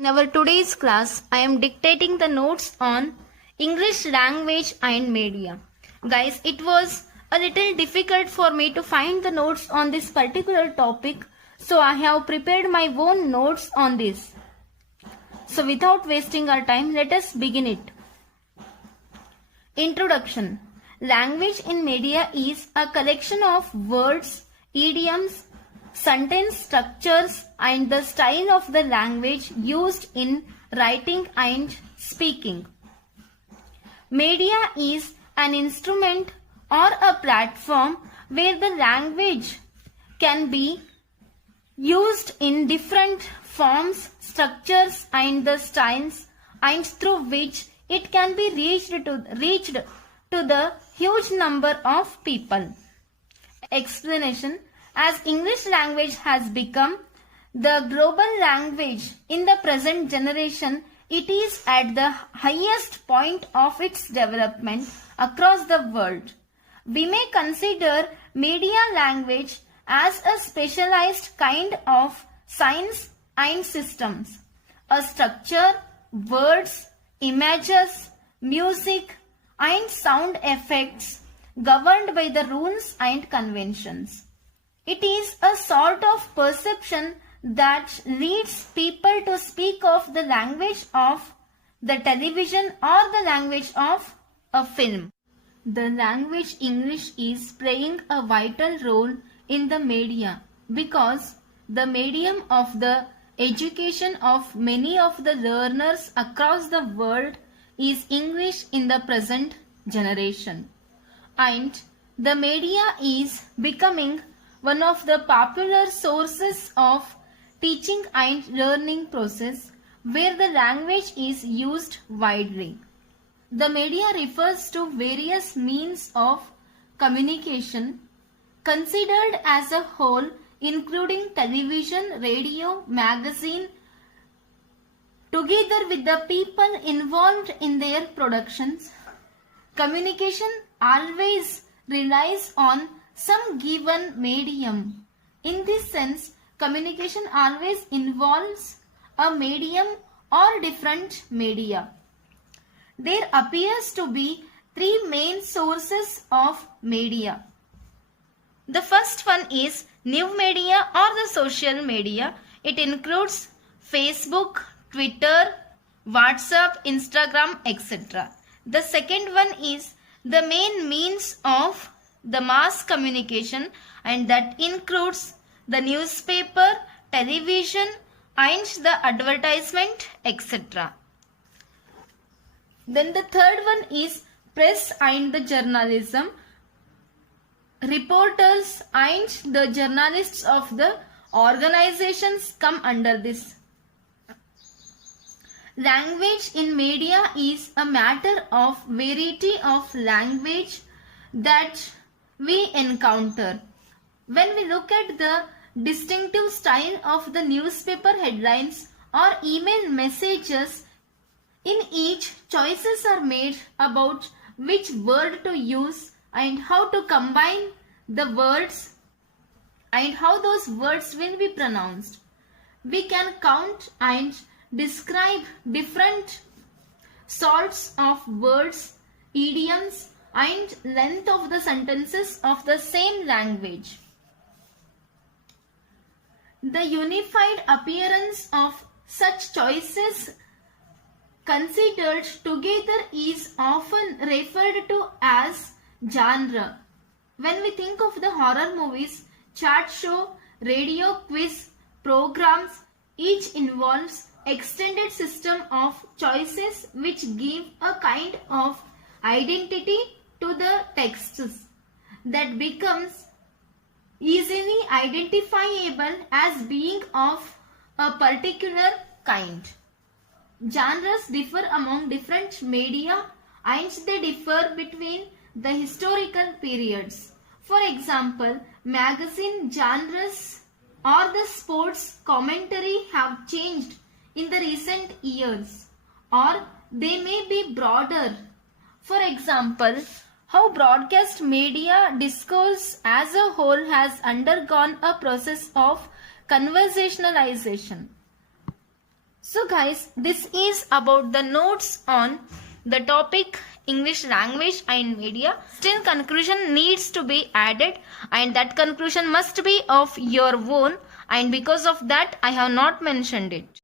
In our today's class, I am dictating the notes on English language and media. Guys, it was a little difficult for me to find the notes on this particular topic, so I have prepared my own notes on this. So without wasting our time, let us begin it. Introduction. Language in media is a collection of words, idioms, sentence structures and the style of the language used in writing and speaking. Media is an instrument or a platform where the language can be used in different forms, structures and the styles, and through which it can be reached to the huge number of people. Explanation. As English language has become the global language in the present generation, it is at the highest point of its development across the world. We may consider media language as a specialized kind of science and systems, a structure, words, images, music and sound effects governed by the rules and conventions. It is a sort of perception that leads people to speak of the language of the television or the language of a film. The language English is playing a vital role in the media because the medium of the education of many of the learners across the world is English in the present generation. And the media is becoming one of the popular sources of teaching and learning process where the language is used widely. The media refers to various means of communication considered as a whole, including television, radio, magazine, together with the people involved in their productions. Communication always relies on some given medium. In this sense, communication always involves a medium or different media. There appears to be three main sources of media. The first one is new media or the social media. It includes Facebook, Twitter, WhatsApp, Instagram, etc. The second one is the main means of the mass communication, and that includes the newspaper, television and the advertisement, etc. Then the third one is press and the journalism. Reporters and the journalists of the organizations come under this. Language in media is a matter of variety of language that we encounter. When we look at the distinctive style of the newspaper headlines or email messages, in each choices are made about which word to use and how to combine the words and how those words will be pronounced. We can count and describe different sorts of words, idioms and length of the sentences of the same language. The unified appearance of such choices considered together is often referred to as genre. When we think of the horror movies, chat show, radio quiz, programs, each involves extended system of choices which give a kind of identity to the texts that becomes easily identifiable as being of a particular kind. Genres differ among different media and they differ between the historical periods. For example, magazine genres or the sports commentary have changed in the recent years, or they may be broader. For example, how broadcast media discourse as a whole has undergone a process of conversationalization. So guys, this is about the notes on the topic English language and media. Still conclusion needs to be added, and that conclusion must be of your own, and because of that I have not mentioned it.